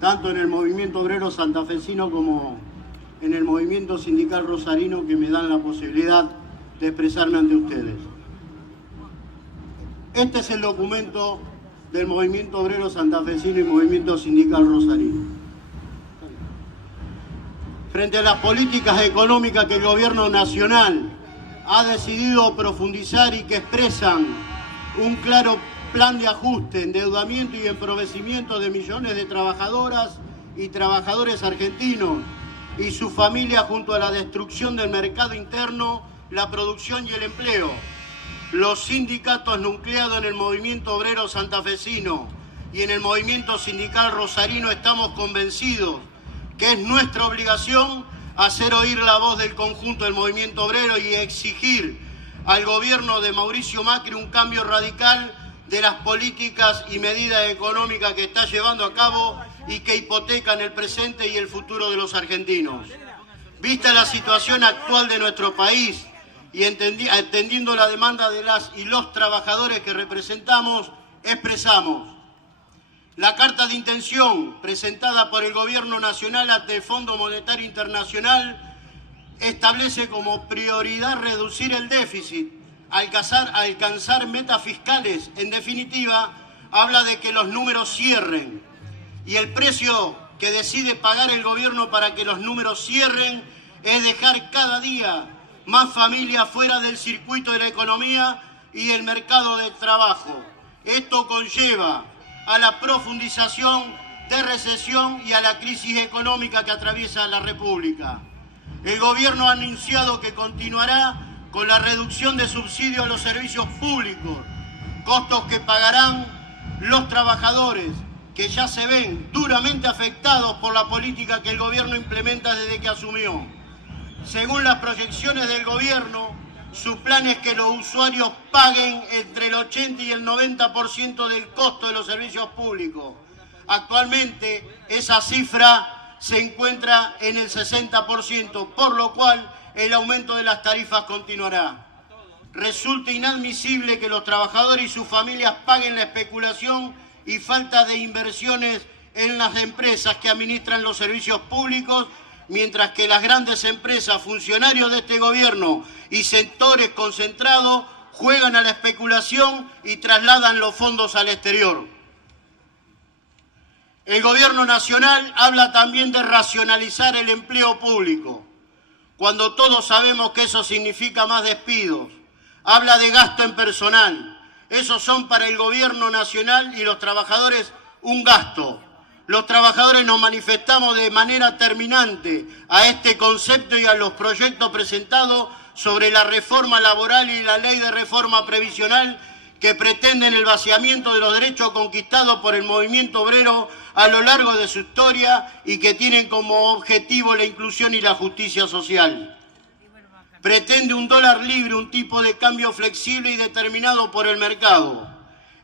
tanto en el movimiento obrero santafesino como en el movimiento sindical rosarino, que me dan la posibilidad de expresarme ante ustedes. Este es el documento del movimiento obrero santafesino y movimiento sindical rosarino. Frente a las políticas económicas que el gobierno nacional ha decidido profundizar y que expresan un claro plan de ajuste, endeudamiento y empobrecimiento de millones de trabajadoras y trabajadores argentinos y su familia, junto a la destrucción del mercado interno, la producción y el empleo, los sindicatos nucleados en el movimiento obrero santafesino y en el movimiento sindical rosarino estamos convencidos que es nuestra obligación hacer oír la voz del conjunto del movimiento obrero y exigir al gobierno de Mauricio Macri un cambio radical de las políticas y medidas económicas que está llevando a cabo y que hipotecan el presente y el futuro de los argentinos. Vista la situación actual de nuestro país y atendiendo la demanda de las y los trabajadores que representamos, expresamos la carta de intención presentada por el Gobierno Nacional ante el Fondo Monetario Internacional. Establece como prioridad reducir el déficit, alcanzar metas fiscales. En definitiva, habla de que los números cierren. Y el precio que decide pagar el gobierno para que los números cierren es dejar cada día más familias fuera del circuito de la economía y el mercado del trabajo. Esto conlleva a la profundización de recesión y a la crisis económica que atraviesa la República. El gobierno ha anunciado que continuará con la reducción de subsidios a los servicios públicos, costos que pagarán los trabajadores, que ya se ven duramente afectados por la política que el gobierno implementa desde que asumió. Según las proyecciones del gobierno, su plan es que los usuarios paguen entre el 80 y el 90% del costo de los servicios públicos. Actualmente esa cifra se encuentra en el 60%, por lo cual el aumento de las tarifas continuará. Resulta inadmisible que los trabajadores y sus familias paguen la especulación y falta de inversiones en las empresas que administran los servicios públicos, mientras que las grandes empresas, funcionarios de este gobierno y sectores concentrados juegan a la especulación y trasladan los fondos al exterior. El gobierno nacional habla también de racionalizar el empleo público, cuando todos sabemos que eso significa más despidos. Habla de gasto en personal. Esos son para el gobierno nacional y los trabajadores un gasto. Los trabajadores nos manifestamos de manera terminante a este concepto y a los proyectos presentados sobre la reforma laboral y la ley de reforma previsional, que pretenden el vaciamiento de los derechos conquistados por el movimiento obrero a lo largo de su historia y que tienen como objetivo la inclusión y la justicia social. Pretende un dólar libre, un tipo de cambio flexible y determinado por el mercado.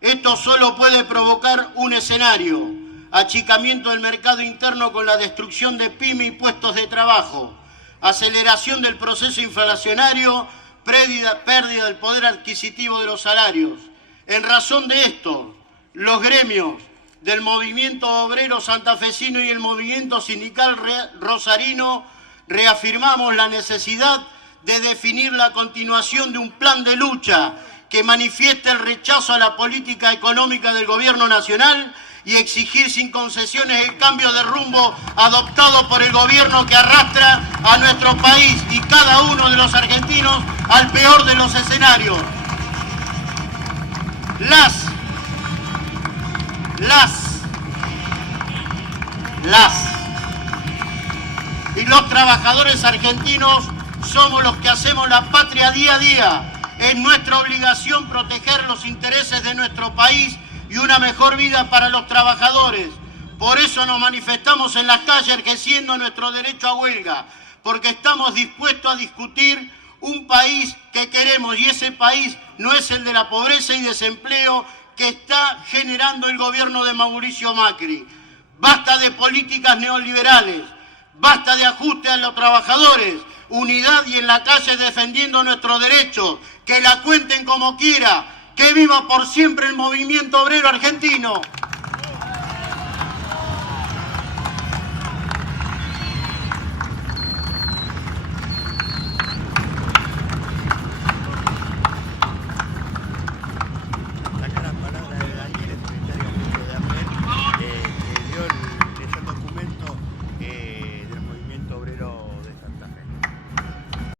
Esto solo puede provocar un escenario: achicamiento del mercado interno con la destrucción de pymes y puestos de trabajo, aceleración del proceso inflacionario, pérdida del poder adquisitivo de los salarios. En razón de esto, los gremios del movimiento obrero santafesino y el movimiento sindical rosarino reafirmamos la necesidad de definir la continuación de un plan de lucha que manifieste el rechazo a la política económica del gobierno nacional y exigir sin concesiones el cambio de rumbo adoptado por el gobierno, que arrastra a nuestro país y cada uno de los argentinos al peor de los escenarios. Las y los trabajadores argentinos somos los que hacemos la patria día a día. Es nuestra obligación proteger los intereses de nuestro país y una mejor vida para los trabajadores. Por eso nos manifestamos en las calles ejerciendo nuestro derecho a huelga, porque estamos dispuestos a discutir un país que queremos, y ese país no es el de la pobreza y desempleo que está generando el gobierno de Mauricio Macri. Basta de políticas neoliberales, basta de ajuste a los trabajadores, unidad y en la calle defendiendo nuestros derechos, que la cuenten como quiera. ¡Que viva por siempre el movimiento obrero argentino!